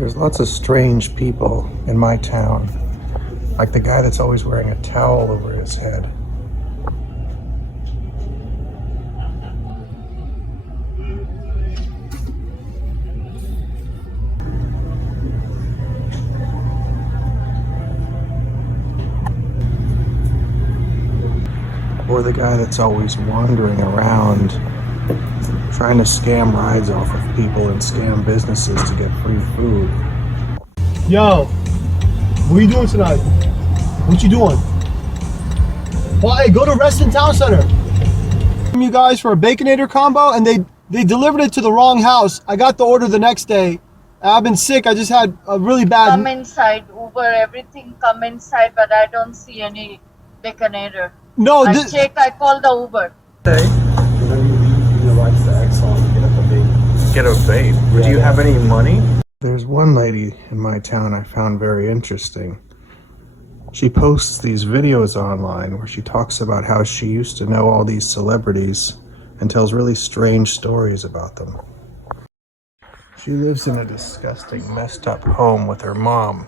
There's lots of strange people in my town, like the guy that's always wearing a towel over his head. Or the guy that's always wandering around trying to scam rides off of people and scam businesses to get free food. Yo, what are you doing tonight? What you doing? Well, hey, go to Reston Town Center. You guys for a Baconator combo, and they delivered it to the wrong house. I got the order the next day. I've been sick. I just had a really bad... Come inside, Uber, everything come inside, but I don't see any Baconator. No, I call the Uber. Get a vape. Do you have any money? There's one lady in my town I found very interesting. She posts these videos online where she talks about how she used to know all these celebrities and tells really strange stories about them. She lives in a disgusting, messed up home with her mom,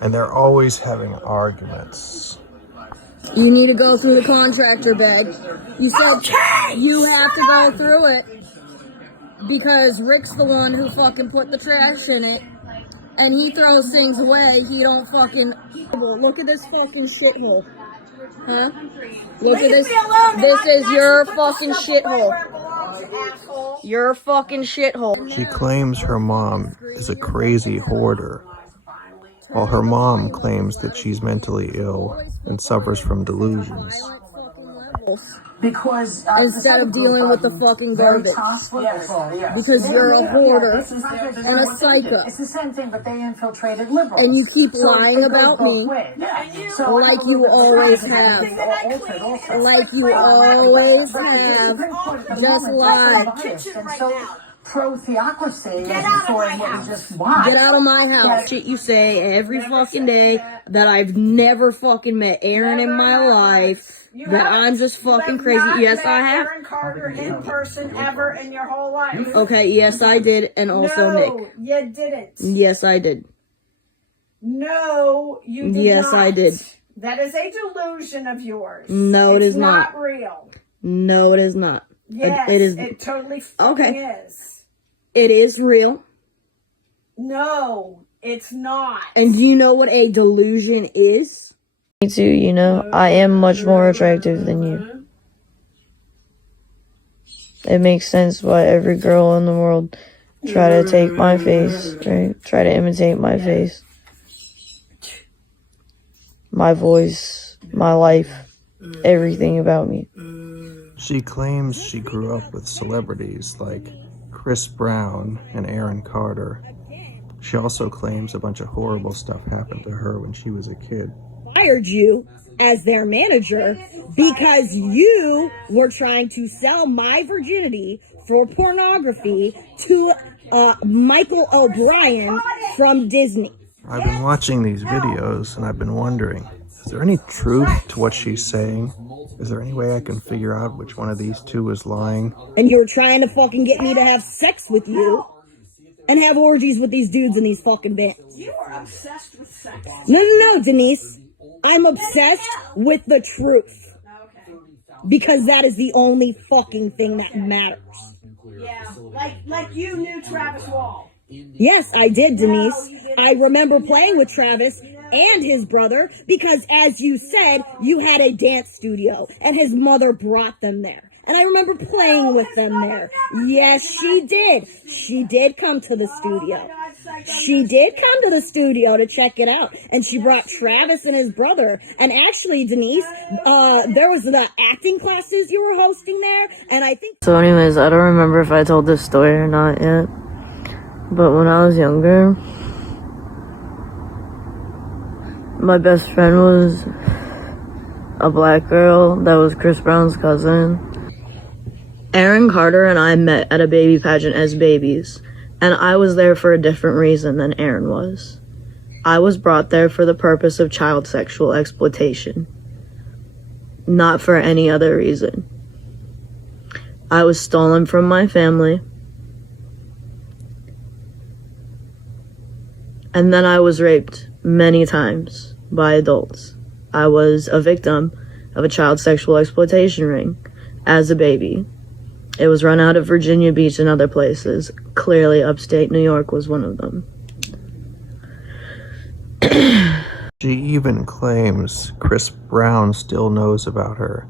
and they're always having arguments. You need to go through the contractor bed. You said you have to go through it because Rick's the one who fucking put the trash in it, and he throws things away. He don't fucking... Look at this fucking shithole. Huh? Look at this. This is your fucking shithole. Your fucking shithole. She claims her mom is a crazy hoarder, while her mom claims that she's mentally ill and suffers from delusions. Because instead of dealing with the fucking garbage, because you're a hoarder and a psycho, it's the same thing, but they infiltrated liberals, and you keep lying about me, like you always have, like you always have, just lie. Pro-theocracy. Get out of my house. Get out of my house. Shit you say every fucking day that I've never fucking met Aaron in my life. That I'm just fucking crazy. Yes, I have. Aaron Carter in person ever in your whole life. Okay, yes, I did, and also Nick. No, you didn't. Yes, I did. No, you did Yes, not. I did. That is a delusion of yours. No, it is not. It's not real. No, it is not. Yes, it is. It totally fucking is. It is real. No, it's not. And do you know what a delusion is? Me too, you know, I am much more attractive than you. It makes sense why every girl in the world try to take my face, right? Try to imitate my face. My voice, my life, everything about me. She claims she grew up with celebrities like Chris Brown and Aaron Carter. She also claims a bunch of horrible stuff happened to her when she was a kid. Hired you as their manager because you were trying to sell my virginity for pornography to Michael O'Brien from Disney. I've been watching these videos and I've been wondering, is there any truth to what she's saying? Is there any way I can figure out which one of these two is lying? And you're trying to fucking get me to have sex with you and have orgies with these dudes in these fucking bands. You are obsessed with sex. No, Denise. I'm obsessed with the truth. Okay. Because that is the only fucking thing that matters. Yeah, like you knew Travis Wall. Yes, I did, Denise. No, you didn't. I remember playing with Travis and his brother because, as you said, you had a dance studio and his mother brought them there. And I remember playing with them there. Yes, she did. She did come to the studio. She did come to the studio to check it out. And she brought Travis and his brother. And actually, Denise, there was the acting classes you were hosting there. And I think... So anyways, I don't remember if I told this story or not yet. But when I was younger, my best friend was a black girl that was Chris Brown's cousin. Aaron Carter and I met at a baby pageant as babies, and I was there for a different reason than Aaron was. I was brought there for the purpose of child sexual exploitation, not for any other reason. I was stolen from my family. And then I was raped many times by adults. I was a victim of a child sexual exploitation ring as a baby. It was run out of Virginia Beach and other places. Clearly, upstate New York was one of them. She even claims Chris Brown still knows about her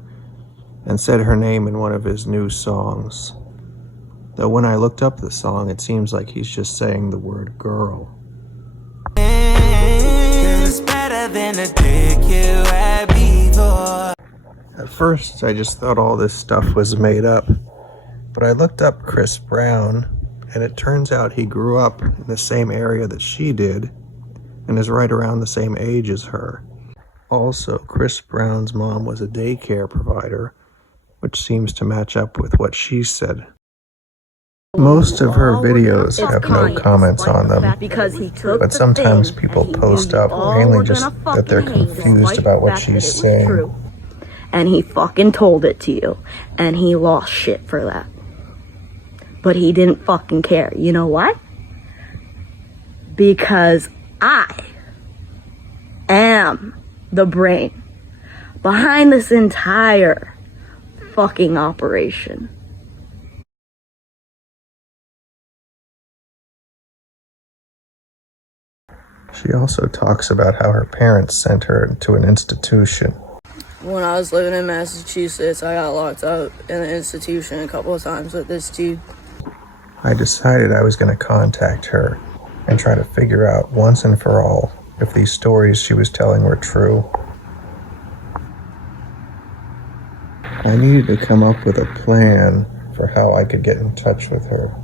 and said her name in one of his new songs. Though when I looked up the song, it seems like he's just saying the word girl. At first, I just thought all this stuff was made up, but I looked up Chris Brown, and it turns out he grew up in the same area that she did, and is right around the same age as her. Also, Chris Brown's mom was a daycare provider, which seems to match up with what she said. Most of her videos have no comments on them, but sometimes people post up mainly just that they're confused about what she's saying. And he fucking told it to you, and he lost shit for that. But he didn't fucking care. You know why? Because I am the brain behind this entire fucking operation. She also talks about how her parents sent her to an institution. When I was living in Massachusetts, I got locked up in an institution a couple of times with this dude. I decided I was going to contact her and try to figure out once and for all if these stories she was telling were true. I needed to come up with a plan for how I could get in touch with her.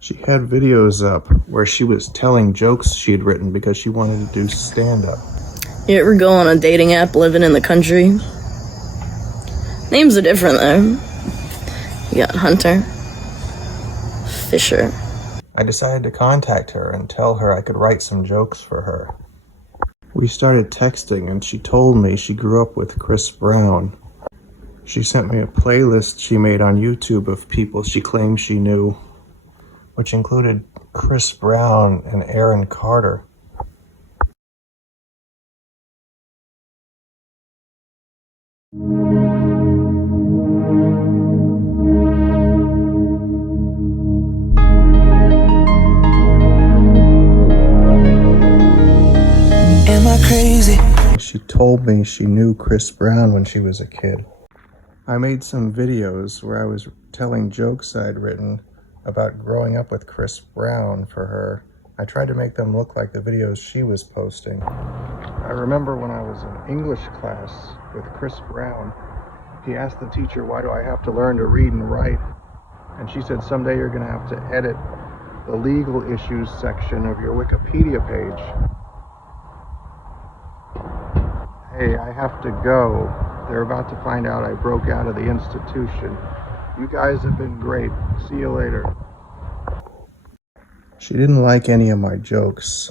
She had videos up where she was telling jokes she had written because she wanted to do stand-up. You ever go on a dating app living in the country? Names are different there. You got Hunter, Fisher. I decided to contact her and tell her I could write some jokes for her. We started texting and she told me she grew up with Chris Brown. She sent me a playlist she made on YouTube of people she claimed she knew, which included Chris Brown and Aaron Carter. Am I crazy? She told me she knew Chris Brown when she was a kid. I made some videos where I was telling jokes I'd written about growing up with Chris Brown for her. I tried to make them look like the videos she was posting. I remember when I was in English class with Chris Brown, he asked the teacher, "Why do I have to learn to read and write?" And she said, "Someday you're going to have to edit the legal issues section of your Wikipedia page." Hey, I have to go. They're about to find out I broke out of the institution. You guys have been great. See you later. She didn't like any of my jokes.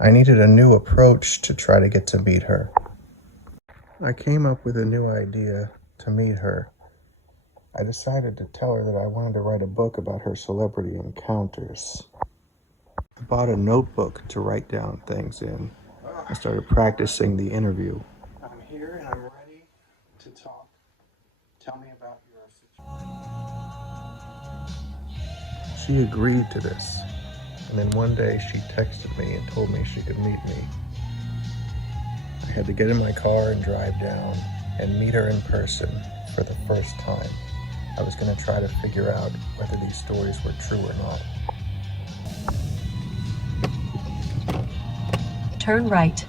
I needed a new approach to try to get to meet her. I came up with a new idea to meet her. I decided to tell her that I wanted to write a book about her celebrity encounters. I bought a notebook to write down things in. I started practicing the interview. I'm here and I'm ready to talk. Tell me about your situation. She agreed to this, and then one day she texted me and told me she could meet me. I had to get in my car and drive down and meet her in person for the first time. I was going to try to figure out whether these stories were true or not. Turn right.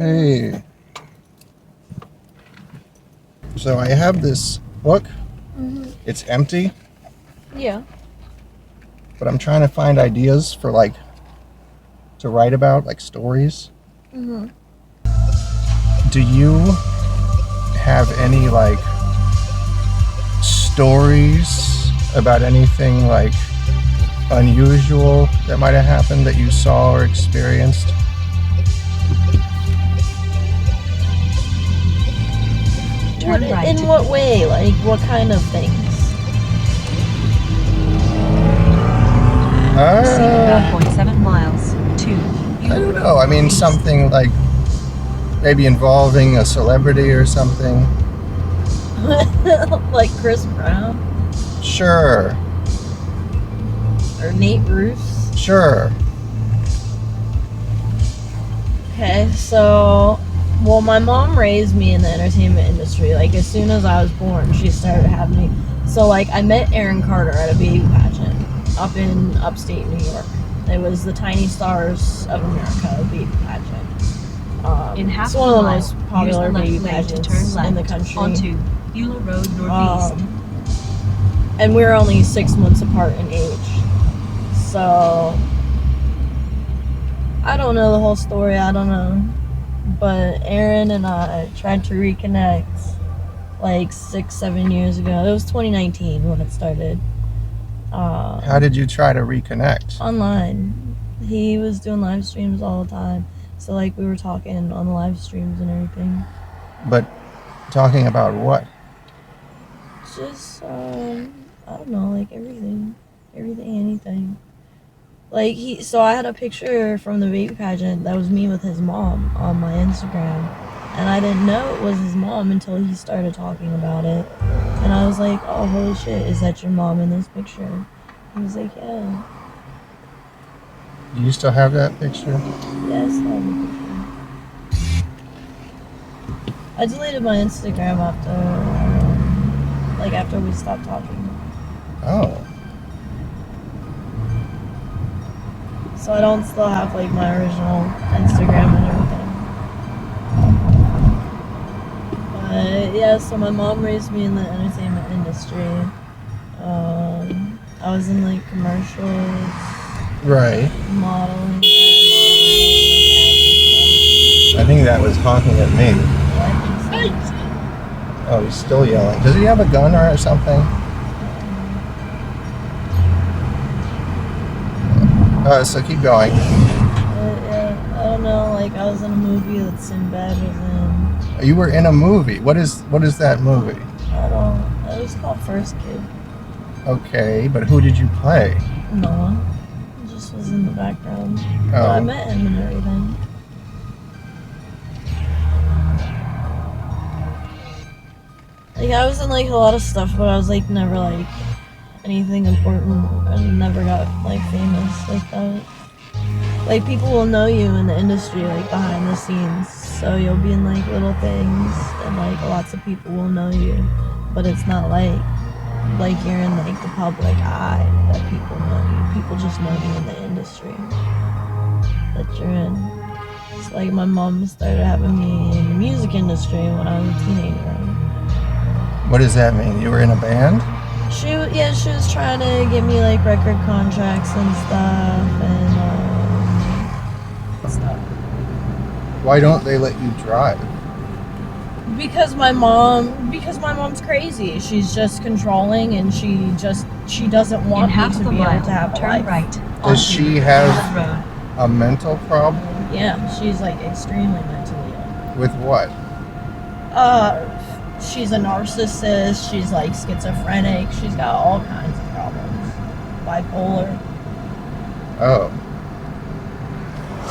Hey. So I have this book. It's empty, Yeah. but I'm trying to find ideas for like to write about, like stories. Do you have any like stories about anything like unusual that might have happened that you saw or experienced? What, in what way? Like, what kind of things? I 0.7 miles to don't know. I mean, something like maybe involving a celebrity or something. Like Chris Brown Sure, or Nate Ruess? sure. Okay, so, well, my mom raised me in the entertainment industry. Like, as soon as I was born, she started having me. So, like, I met Aaron Carter at a baby pageant up in upstate New York. It was the Tiny Stars of America baby pageant. in half It's one of the mile, most popular use the baby left lane to pageants turn left in the country. onto Beulah Road Northeast. And we were only 6 months apart in age. So, I don't know the whole story, I don't know. But Aaron and I tried to reconnect like 6-7 years ago. It was 2019 when it started. How did you try to reconnect? Online. He was doing live streams all the time. So, like, we were talking on the live streams and everything. But talking about what? Just, I don't know, like everything, anything. Like so I had a picture from the baby pageant that was me with his mom on my Instagram, and I didn't know it was his mom until he started talking about it, and I was like, oh, holy shit, is that your mom in this picture? He was like, yeah. Do you still have that picture? Yeah, I still have the picture. I deleted my Instagram after we stopped talking. Oh. So I don't still have like my original Instagram and everything. But yeah, so my mom raised me in the entertainment industry. I was in like commercials, Right. modeling. I think that was honking at me. I think so. Oh, he's still yelling. Does he have a gun or something? So keep going. Yeah, I don't know, like I was in a movie that Sinbad was in. You were in a movie. What is that movie? It was called First Kid. Okay, but who did you play? Noah. He just was in the background. Oh. But I met him and everything. Like I was in like a lot of stuff, but I was like never like anything important and never got like famous like that. Like people will know you in the industry like behind the scenes, so you'll be in like little things and like lots of people will know you, but it's not like you're in like the public eye that people know you. People just know you in the industry that you're in. It's like my mom started having me in the music industry when I was a teenager. What does that mean? You were in a band? She was trying to get me like record contracts and stuff and stuff. Why don't they let you drive? Because my mom's crazy. She's just controlling and she doesn't want In half me to the be mile, able to have a turn life. right. Does onto she have Beulah Road. a mental problem? Yeah, she's like extremely mentally ill. With what? She's a narcissist, she's like schizophrenic, she's got all kinds of problems. Bipolar. Oh.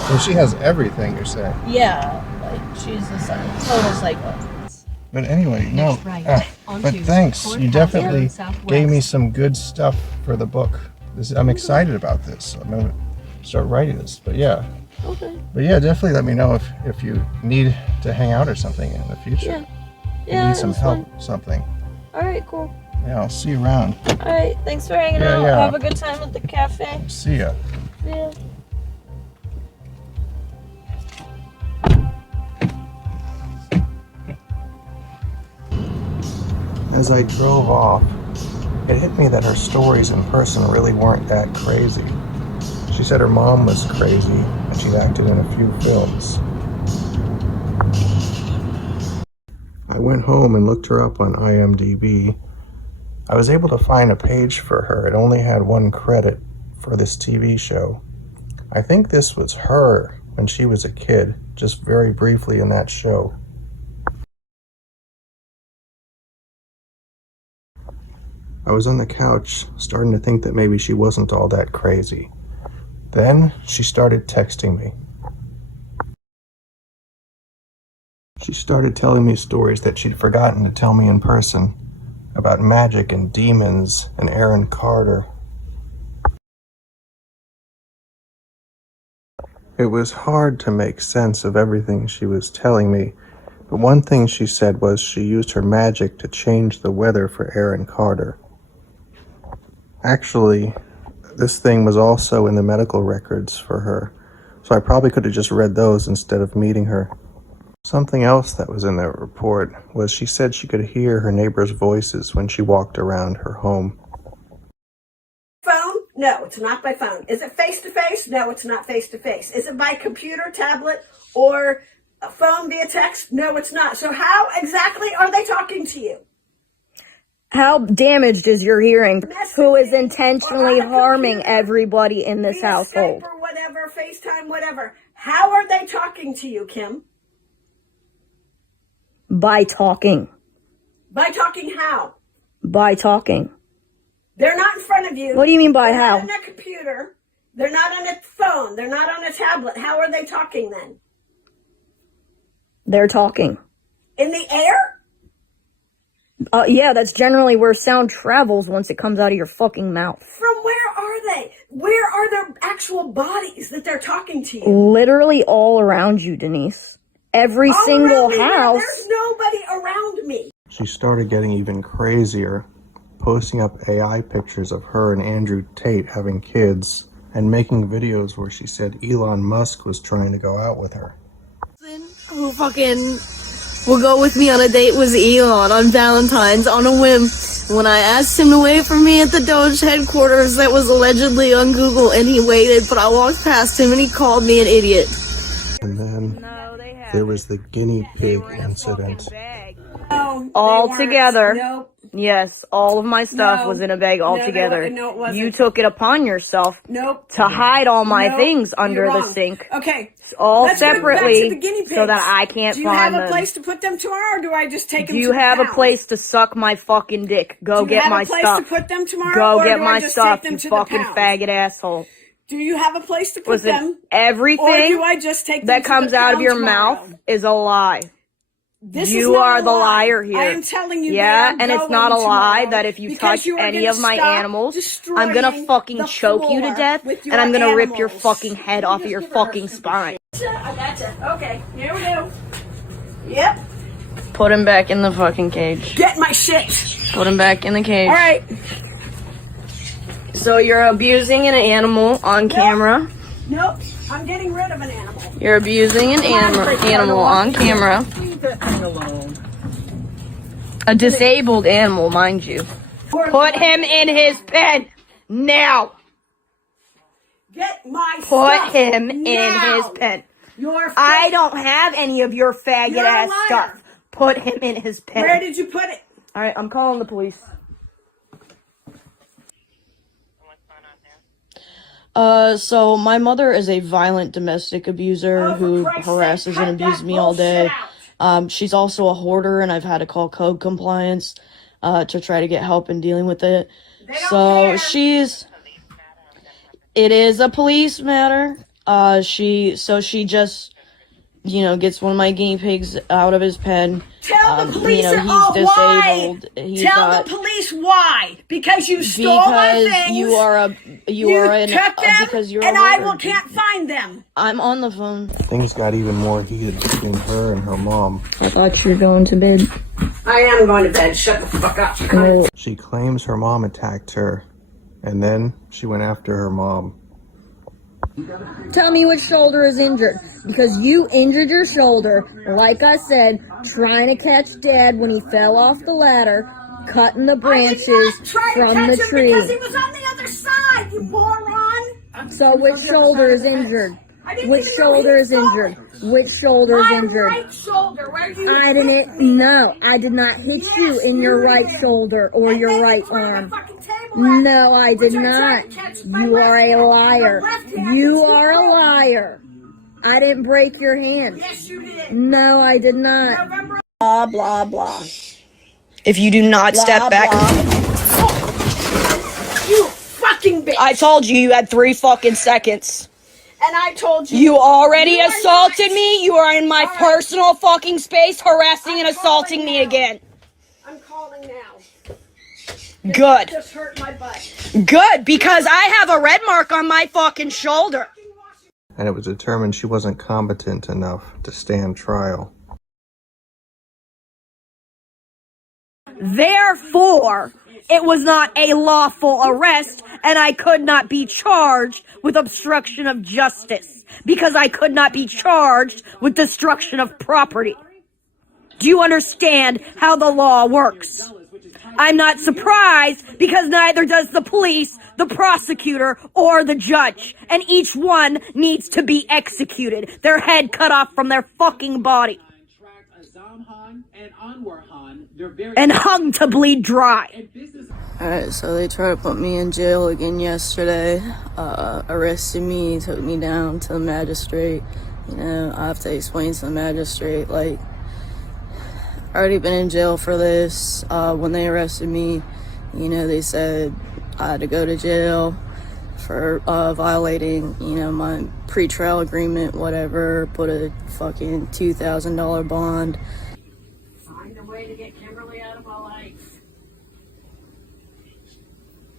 So she has everything, you're saying? Yeah, like she's a total psycho. But anyway, no. Next right, But onto thanks. Fort You House definitely Road Southwest. gave me some good stuff for the book. I'm excited about this. I'm going to start writing this. But yeah. Okay. But yeah, definitely let me know if you need to hang out or something in the future. Yeah. You need some that's help, fine. something. Alright, cool. Yeah, I'll see you around. Alright, thanks for hanging Yeah, out. yeah. Have a good time at the cafe. See ya. Yeah. As I drove off, it hit me that her stories in person really weren't that crazy. She said her mom was crazy and she'd acted in a few films. I went home and looked her up on IMDb. I was able to find a page for her. It only had one credit for this TV show. I think this was her when she was a kid, just very briefly in that show. I was on the couch, starting to think that maybe she wasn't all that crazy. Then she started texting me. She started telling me stories that she'd forgotten to tell me in person, about magic and demons and Aaron Carter. It was hard to make sense of everything she was telling me, but one thing she said was she used her magic to change the weather for Aaron Carter. Actually, this thing was also in the medical records for her, so I probably could have just read those instead of meeting her. Something else that was in that report was she said she could hear her neighbors' voices when she walked around her home. Phone? No, it's not by phone. Is it face-to-face? No, it's not face-to-face. Is it by computer, tablet, or a phone via text? No, it's not. So how exactly are they talking to you? How damaged is your hearing? Who is Messaging intentionally or on a harming computer, everybody in this via household? Skype or whatever, FaceTime, whatever. How are they talking to you, Kim? By talking. By talking how? By talking. They're not in front of you. What do you mean by They're how? not on a computer. They're not on a phone. They're not on a tablet. How are they talking then? They're talking. In the air? Yeah, that's generally where sound travels once it comes out of your fucking mouth. From where are they? Where are their actual bodies that they're talking to you? Literally all around you, Denise. Every All single around me, house. There's nobody around me. She started getting even crazier, posting up AI pictures of her and Andrew Tate having kids, and making videos where she said Elon Musk was trying to go out with her. Who fucking will go with me on a date with Elon on Valentine's on a whim. When I asked him to wait for me at the Doge headquarters that was allegedly on Google, and he waited, but I walked past him and he called me an idiot. And then there was the guinea pig incident. No, All they weren't. together. Nope. Yes, all of my stuff No. was in a bag all No, together. no, it wasn't. You took it upon yourself Nope. to hide all my Nope. things under You're the wrong. sink, Okay. all Let's go back to separately, the guinea pigs. so that I can't Do you find have a them. place to put them tomorrow, or do I just take them Do to you the have a pound? place to suck my fucking dick? Go Do you get have my a place stuff. to put them tomorrow, Go or get do I my just stuff, take them you to fucking the pound? faggot asshole. Do you have a place to put Listen, them? Or do everything I just take them that to comes the out of pound your tomorrow? mouth is a lie. This You is not are a the lie. liar here. I am telling you. Yeah, they are and it's going not a lie tomorrow that if you because touch you are any gonna of my stop animals, I'm gonna destroying fucking the choke you to floor death, with and I'm your gonna rip your animals. fucking head off of your fucking spine. I gotcha. Okay, here we go. Yep. Put him back in the fucking cage. Get my shit. Put him back in the cage. All right. So you're abusing an animal on camera. Nope. I'm getting rid of an animal. You're abusing an animal on camera. Leave that thing alone. A disabled animal, mind you. Put him in his pen now. Get my Put stuff him in now. his pen. You're I don't have any of your faggot You're a ass liar. stuff. Put him in his pen. Where did you put it? Alright, I'm calling the police. So my mother is a violent domestic abuser who harasses and abuses me all day. She's also a hoarder, and I've had to call code compliance to try to get help in dealing with it. So it is a police matter. She just, gets one of my guinea pigs out of his pen. Tell the police he's why. disabled. Tell the police why. Because you stole my because things. you are took them, because you're and a I hoarder. can't find them. I'm on the phone. Things got even more heated between her and her mom. I thought you were going to bed. I am going to bed. Shut the fuck up. She claims her mom attacked her, and then she went after her mom. Tell me which shoulder is injured. Because you injured your shoulder, like I said, trying to catch Dad when he fell off the ladder. cutting the branches from the Because tree. he was on the other side, you moron. So which shoulder is injured? Which shoulder is injured? Which shoulder is injured? My right shoulder, where you... I didn't. No, I did not hit you in your right shoulder or your right arm. No, I did not. You are a liar. You are a liar. I didn't break your hand. Yes, you did. No, I did not. Blah, blah, blah. If you do not step back. You fucking bitch. I told you you had 3 fucking seconds. And I told you. You already assaulted me. You are in my personal fucking space, harassing and assaulting me again. I'm calling now. Good. Just hurt my butt. Good, because I have a red mark on my fucking shoulder. And it was determined she wasn't competent enough to stand trial. Therefore, it was not a lawful arrest, and I could not be charged with obstruction of justice, because I could not be charged with destruction of property. Do you understand how the law works? I'm not surprised, because neither does the police, the prosecutor, or the judge, and each one needs to be executed, their head cut off from their fucking body, and hung to bleed dry. Alright, so they tried to put me in jail again yesterday, arrested me, took me down to the magistrate. You know, I have to explain to the magistrate, like, I've already been in jail for this. When they arrested me, you know, they said I had to go to jail for violating, you know, my pretrial agreement, whatever, put a fucking $2,000 bond. Find a way to get Kimberly out of my life.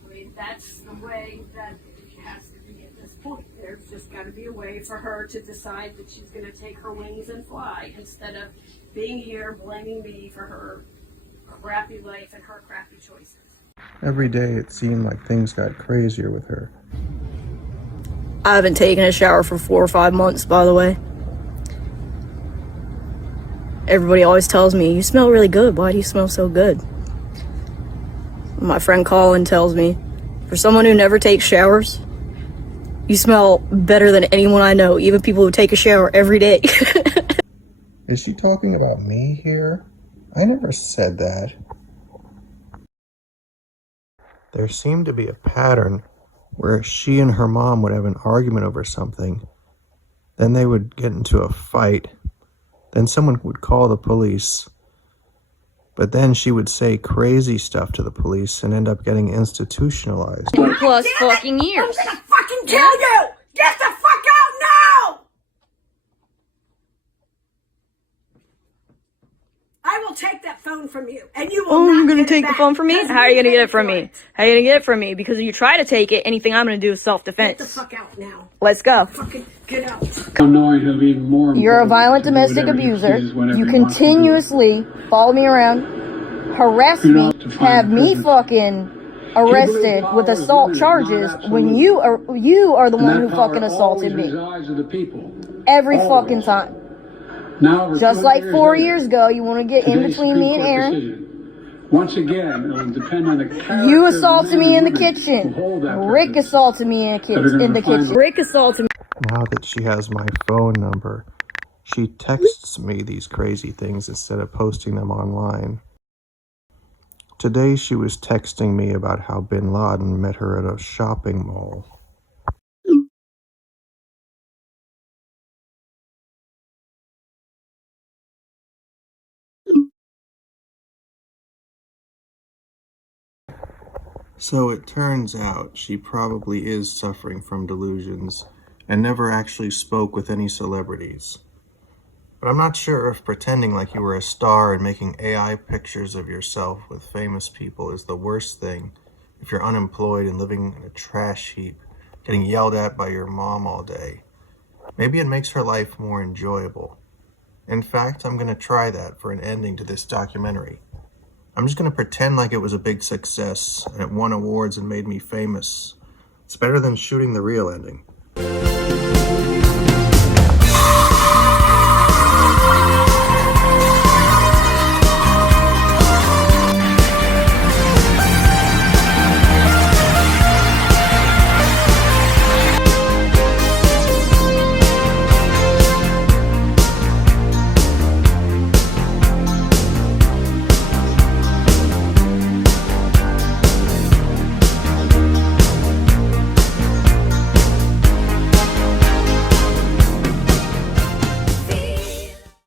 I mean, that's the way that it has to be at this point. There's just got to be a way for her to decide that she's going to take her wings and fly instead of being here blaming me for her crappy life and her crappy choices. Every day it seemed like things got crazier with her. I haven't taken a shower for 4 or 5 months, by the way. Everybody always tells me, you smell really good. Why do you smell so good? My friend Colin tells me, for someone who never takes showers, you smell better than anyone I know, even people who take a shower every day. Is she talking about me here? I never said that. There seemed to be a pattern where she and her mom would have an argument over something. Then they would get into a fight. Then someone would call the police. But then she would say crazy stuff to the police and end up getting institutionalized. Plus fucking years. I'm gonna fucking kill you! Get the fuck out now! I will take that phone from you, and you will Oh, not you're gonna get it take the back, phone from me? because How are you gonna paid get it from for me? How are you gonna get it from me? Because if you try to take it, anything I'm gonna do is Get the self-defense. fuck out now. Let's go. Fucking get out. You're a violent domestic abuser. You continuously follow me around, harass me, have me fucking arrested with assault charges when you are the one who fucking assaulted me. Every fucking time. Just like 4 years ago, you want to get in between me and Aaron. Once again, it will depend on the character. You assaulted me in the kitchen. Rick assaulted me in the kitchen. Rick assaulted me. Now that she has my phone number, she texts me these crazy things instead of posting them online. Today she was texting me about how Bin Laden met her at a shopping mall. So it turns out she probably is suffering from delusions and never actually spoke with any celebrities. But I'm not sure if pretending like you were a star and making AI pictures of yourself with famous people is the worst thing if you're unemployed and living in a trash heap, getting yelled at by your mom all day. Maybe it makes her life more enjoyable. In fact, I'm going to try that for an ending to this documentary. I'm just going to pretend like it was a big success and it won awards and made me famous. It's better than shooting the real ending.